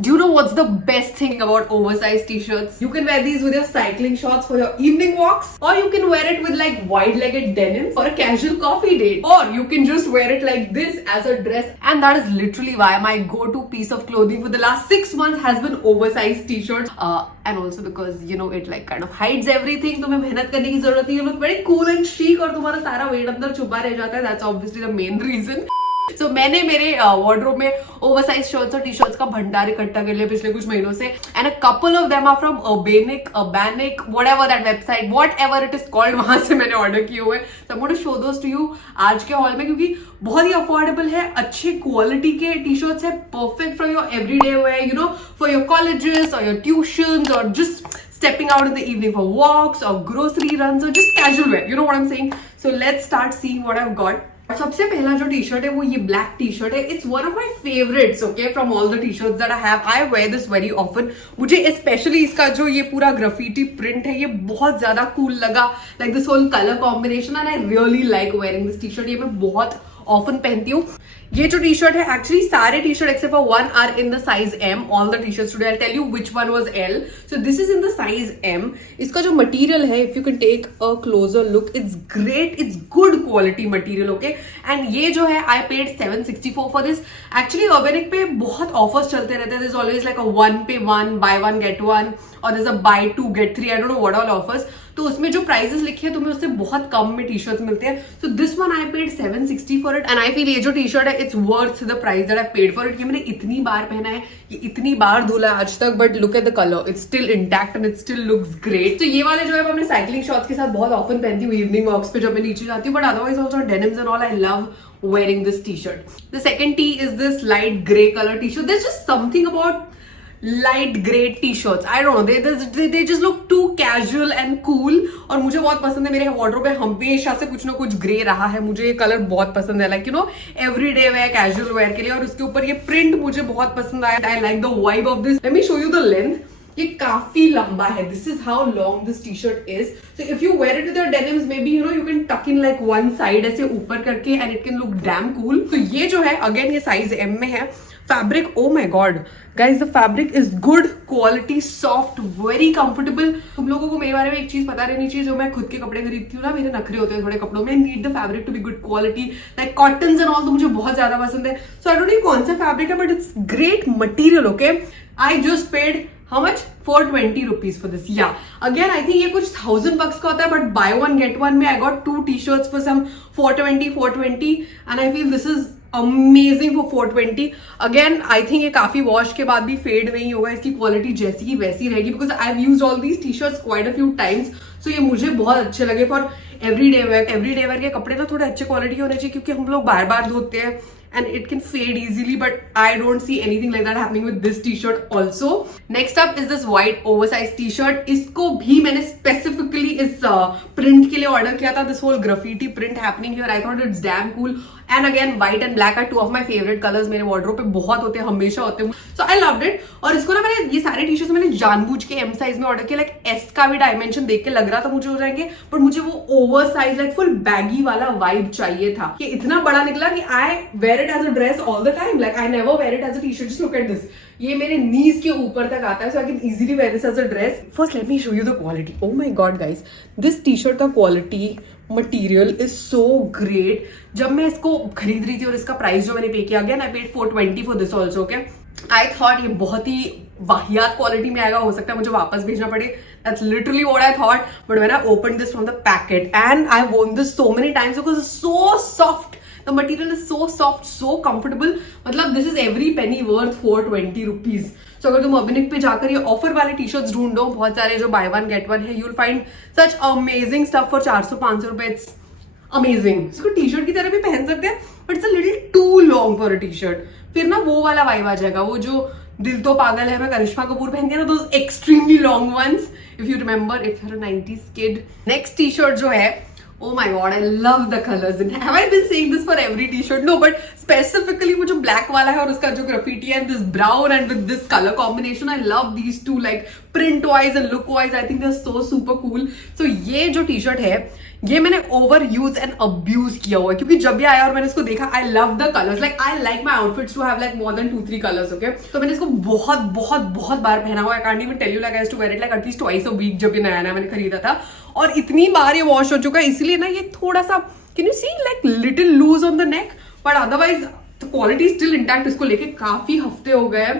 Do you know what's the best thing about oversized t-shirts? You can wear these with your cycling shorts for your evening walks, or you can wear it with like wide-legged denim for a casual coffee date, or you can just wear it like this as a dress. And that is literally why my go-to piece of clothing for the last 6 months has been oversized t-shirts. And also because you know it like kind of hides everything. तुम्हें मेहनत करने की जरूरत नहीं है. You look very cool and chic और तुम्हारा सारा weight अंदर छुपा रह जाता है. That's obviously the main reason. So, मैंने मेरे वार्डरोब में ओवरसाइज शर्ट्स और टी शर्ट्स का भंडार इकट्ठा कर लिया पिछले कुछ महीनों से. And a couple of them are from Urbanic, whatever that website, whatever it is called, वहां से मैंने ऑर्डर किए हुए. So I'm going to show those to you आज के हॉल में, क्योंकि बहुत ही अफोर्डेबल है, अच्छे क्वालिटी के टी शर्ट्स है, perfect for your everyday where, you know, for your colleges और योर ट्यूशंस और just stepping out in the evening for walks or grocery runs or just casual wear. You know what I'm saying? So let's start seeing what I've got. सबसे पहला जो T shirt है वो ये black T shirt है. It's one of my favourites, okay, from all the T shirts that I have. I wear this very often. मुझे specially इसका जो ये पूरा ग्राफिटी प्रिंट है ये बहुत ज्यादा कूल लगा, like this whole colour combination, and I really like wearing this T shirt. ये मैं बहुत ऑफन पहनती हूँ. ये जो टी शर्ट है, एक्चुअली सारे T shirt except for one are in the size M. All the T shirts today I tell you which one was L. So this is in the size M. इसका जो material है, if you can take a closer look, it's great, it's good quality material, okay. And ये जो है I paid 764 for this. Actually Urbanic पे बहुत offers चलते रहते हैं. दिस ऑलवेज लाइक अ 1 पे 1 बाय 1 गेट 1 और this a buy 2 get 3. I don't know what all offers. तो उसमें जो प्राइसेस लिखे हैं तुम्हें उससे बहुत कम में टी शर्ट्स मिलते हैं. So this one I paid 760 for it, and I feel ये जो टी शर्ट है it's worth the price that I paid for it. ये मैंने इतनी बार पहना है, ये इतनी बार धुला है आज तक, but look at the colour, it's still intact and it still looks great. तो ये वाले जो है अपने साइकिलिंग शॉर्ट्स के साथ बहुत ऑफन पहनती हूँ इवनिंग वॉक्स पे जब मैं नीचे जाती हूँ, but otherwise also denims and all I love wearing this t-shirt. The second tee is this light gray color t-shirt. There's just something about light gray t-shirts. I don't know. They just look too casual and cool. और मुझे बहुत पसंद है. मेरे wardrobe में हमेशा से कुछ ना कुछ ग्रे रहा है. मुझे ये कलर बहुत पसंद है, like you know everyday where, casual wear के लिए. और उसके ऊपर ये प्रिंट मुझे बहुत पसंद आया. I like the vibe of this. Let me show you the length. ये काफी लंबा है. This is how long this T shirt is. So if you wear it with your denims, may be you know you can tuck in like one side ऐसे ऊपर करके, and it can look damn cool. तो ये जो है again ये size M में है. Fabric, oh my God guys, the fabric is good quality, soft, very comfortable. तुम लोगों को मेरे बारे में एक चीज पता रहनी चाहिए. जो मैं खुद के कपड़े खरीदती हूँ ना, मेरे नखरे होते हैं थोड़े कपड़ों में. Need the fabric to be good quality, like cottons and all, तो मुझे बहुत ज्यादा पसंद है. सो आई डोंट नो कौन सा फैब्रिक है, but it's great material, okay. I just paid how much? 420 rupees for this. Yeah, again I think ये कुछ $1000 का होता है, but buy one get one में I got 2 t-shirts for some 420 and I feel this is amazing for 420. Again I think ये काफी wash के बाद भी फेड नहीं होगा. इसकी क्वालिटी जैसी की वैसी रहेगी, because I've used all these t-shirts quite a few times. So ये मुझे बहुत अच्छे लगे for everyday where. Everyday where के कपड़े ना थोड़े अच्छे क्वालिटी होने चाहिए, क्योंकि हम लोग बार बार धोते हैं and it can fade easily, but I don't see anything like that happening with this t-shirt also. Next up is this white oversized t-shirt. इसको भी मैंने specifically इस print के लिए order किया था. This whole graffiti print happening here, I thought it's damn cool. And again white and black are 2 of my favorite colors. मेरे wardrobe पे बहुत होते हैं, हमेशा होते हैं. So I loved it. और इसको ना मैंने ये सारे टी-शर्ट्स मैंने जानबूझ के M साइज में ऑर्डर किया. लाइक S का भी डायमेंशन देख के लग रहा था मुझे हो जाएंगे, बट मुझे वो over size like full baggy वाला वाइब चाहिए था. ये इतना बड़ा निकला कि I wear it as a dress all the time. Like I never wear it as a T-shirt. Just look at this. ये मेरे नीज के ऊपर तक आता है, so I can easily wear this as a dress. First let me show you the quality. Oh my God guys, this T-shirt का quality material is so great. जब मैं इसको खरीद रही थी और इसका प्राइस जो मैंने पे किया, again I paid 420 for this also, okay. I thought ये बहुत ही वाहियात क्वालिटी में आएगा, हो सकता है मुझे वापस भेजना पड़े. That's literally what I thought, but when I opened this from the packet, and I've worn this so many times because it's so soft. The material is so soft, so comfortable. मतलब this is every penny worth 420 rupees. So अगर तुम Urbanic पे जाकर ये offer वाले T shirts ढूंढो, बहुत सारे जो बाय वन गेट वन है, you'll find such amazing stuff for 400-500 रुपए. It's amazing. इसको टी शर्ट की तरह भी पहन सकते हैं, but it's a little too long for a t-shirt. फिर ना वो वाला वाइब आ जाएगा, वो जो दिल तो पागल है मैं करिश्मा कपूर पहनती है ना, those extremely long ones, if you remember, if you're a 90s kid. Next t-shirt जो है Oh my god, I love the colors. And have I been saying this for every t-shirt? No, but specifically वो जो black वाला है और उसका जो graffiti है and this brown and with this color combination, I love these two, like print wise and look wise. I think they're so super cool. So ये जो t-shirt है ये मैंने ओवर यूज एंड अब्यूज किया हुआ है क्योंकि जब ये आया और मैंने इसको देखा, I love the colours, like I like my outfits to have like more than 2-3 colours, okay. तो मैंने इसको बहुत बहुत बहुत बार पहना हुआ. I can't even tell you, like I used to wear it like at least twice a week जब ये नया नया मैंने खरीदा था. और इतनी बार ये वॉश हो चुका है, इसलिए ना ये थोड़ा सा, can you see, like little loose on the neck, but otherwise the quality still intact. इसको लेके काफी हफ्ते हो गए.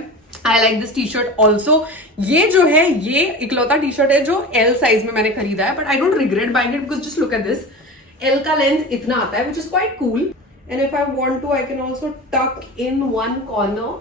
I like this T shirt also. ये जो है ये इकलौता टी शर्ट है जो एल साइज में मैंने खरीदा है, but I don't regret buying it because just look at this. L का लेंथ इतना आता है, which is quite cool. And if I want to, I can also tuck in one corner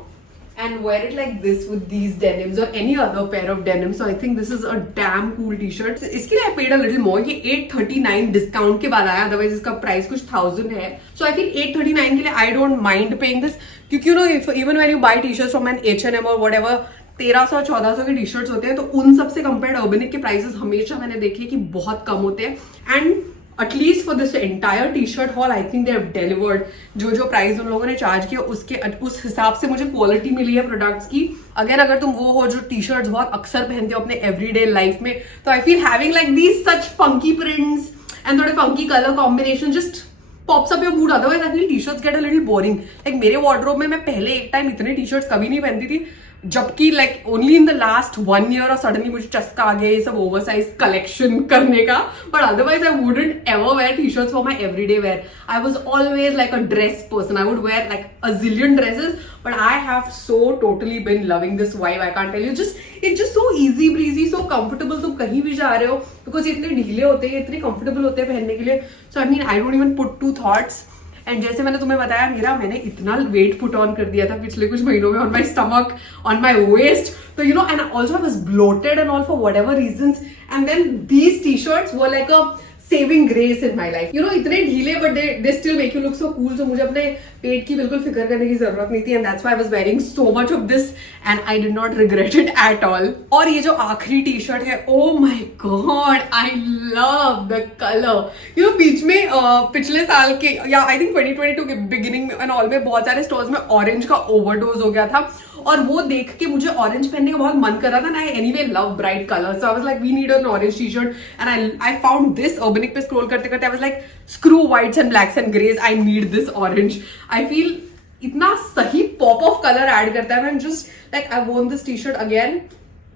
and wear it like this with these denims or any other pair of denims. So I think this is a damn cool t-shirt. इसके लिए I paid a little more. ये 839 discount के बाद आया, otherwise इसका price कुछ 1000 है. So I feel 839 के लिए I don't mind paying this, क्योंकि you know even when you buy t-shirts from an H&M or whatever, 1300-1400 के टी शर्ट्स होते हैं, तो उन सबसे कंपेयर्ड अर्बनिक के प्राइसेस हमेशा मैंने देखे कि बहुत कम होते हैं. And at least for this entire t-shirt haul, I think they have delivered. जो प्राइस उन लोगों ने चार्ज किया उसके उस हिसाब से मुझे क्वालिटी मिली है प्रोडक्ट्स की. अगेन अगर तुम वो हो जो टी-शर्ट्स बहुत अक्सर पहनते हो अपने एवरीडे लाइफ में, तो I feel having like these such funky prints and थोड़े funky colour combination just pops up your mood. Otherwise I feel T-shirts get a little boring. Like मेरे वार्डरोब में मैं पहले एक टाइम इतने टी-शर्ट्स कभी नहीं पहनती थी, जबकि like only in the last 1 year और सडनली मुझे चस्का आ गया ये सब ओवरसाइज कलेक्शन करने का. But otherwise I wouldn't ever wear T shirts for my everyday wear. I was always like a dress person. I would wear like a zillion dresses, but I have so totally been loving this vibe. I can't tell you, just it's just so easy breezy, so comfortable. तुम कहीं भी जा रहे हो because इतने ढीले होते हैं, इतने कंफर्टेबल होते हैं पहनने के लिए. So I mean I don't even put two thoughts. And जैसे मैंने तुम्हें बताया, मैंने इतना वेट पुट ऑन कर दिया था पिछले कुछ महीनों में on my stomach, on my waist, तो you know, and also I was bloated and all for whatever reasons. And then these T-shirts were like a saving grace in my life. You know, इतने ढीले but they still make you look so cool. तो मुझे अपने पेट की बिल्कुल फिक्र करने की जरूरत नहीं थी. And that's why I was wearing so much of this and I did not regret it at all. और ये जो आखिरी टी शर्ट है, oh my God, I love the colour. You know, बीच में पिछले साल के या आई थिंक 2022 के बिगिनिंग एंड ऑल में बहुत सारे स्टोर्स में ऑरेंज का ओवरडोज हो गया था, और वो देख के मुझे ऑरेंज पहनने का बहुत मन कर रहा था. ना, I anyway love bright colours, so I was like we need an orange T-shirt. And I found this Urbanic पे स्क्रॉल करते करते. I was like screw whites and blacks and greys, I need this orange. I feel इतना सही pop of colour add करता है. Just like I वोन this T shirt again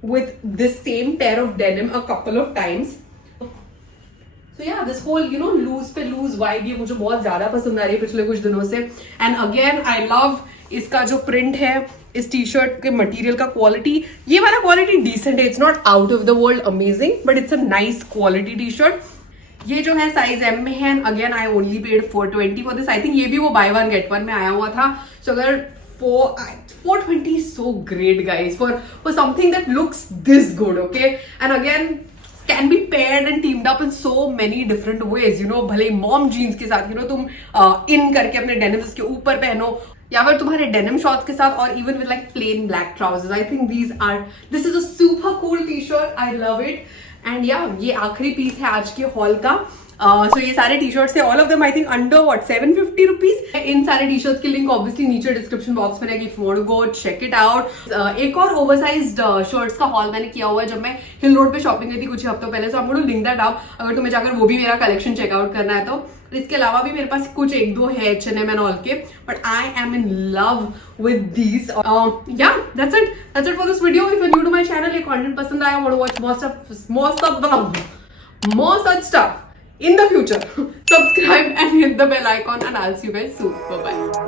with this same pair of denim a couple of times. So yeah, this whole, you know, loose पे loose vibe, ये मुझे बहुत ज्यादा पसंद आ रही है पिछले कुछ दिनों से. And again, I love इसका जो प्रिंट है, इस टी शर्ट के मटेरियल का क्वालिटी. ये वाला क्वालिटी डिसेंट है, it's not out of the world amazing, but it's a nice quality T shirt. ये जो है साइज एम में है. Again I only paid 420 for this. I think ये भी वो बाय वन गेट वन में आया हुआ था. सो अगर 420 is so great, guys, for something that looks this good, okay? And again, can be paired and teamed up in so many different ways, you know. भले mom jeans के साथ, you know, तुम इन करके अपने डेनिम्स के ऊपर पहनो, या फिर तुम्हारे डेनिम शॉर्ट्स के साथ, और even with like plain black trousers. I think this is a super cool T shirt. I love it. And या ये आखिरी पीस है आज के हॉल का. सो ये सारे टी शर्ट्स थे, all of them I think under 750 rupees. इन सारे टी शर्ट्स की लिंक ऑब्वियसली नीचे डिस्क्रिप्शन बॉक्स में रहेगी. If you want to go check it out. एक और ओवरसाइज्ड शर्ट्स का हॉल मैंने किया हुआ है जब मैं हिल रोड पे शॉपिंग की थी कुछ हफ्तों पहले. So I am going to link that up अगर तुम्हें जाकर वो भी मेरा कलेक्शन चेकआउट करना है तो. इसके अलावा भी मेरे पास कुछ 1-2 है H&M एंड ऑल के, but I am in love with these. या that's it for this video. If you new to my channel, ये कंटेंट पसंद आया, want to watch more such stuff in the future, subscribe and hit the bell icon, and I'll see you guys soon. Bye bye.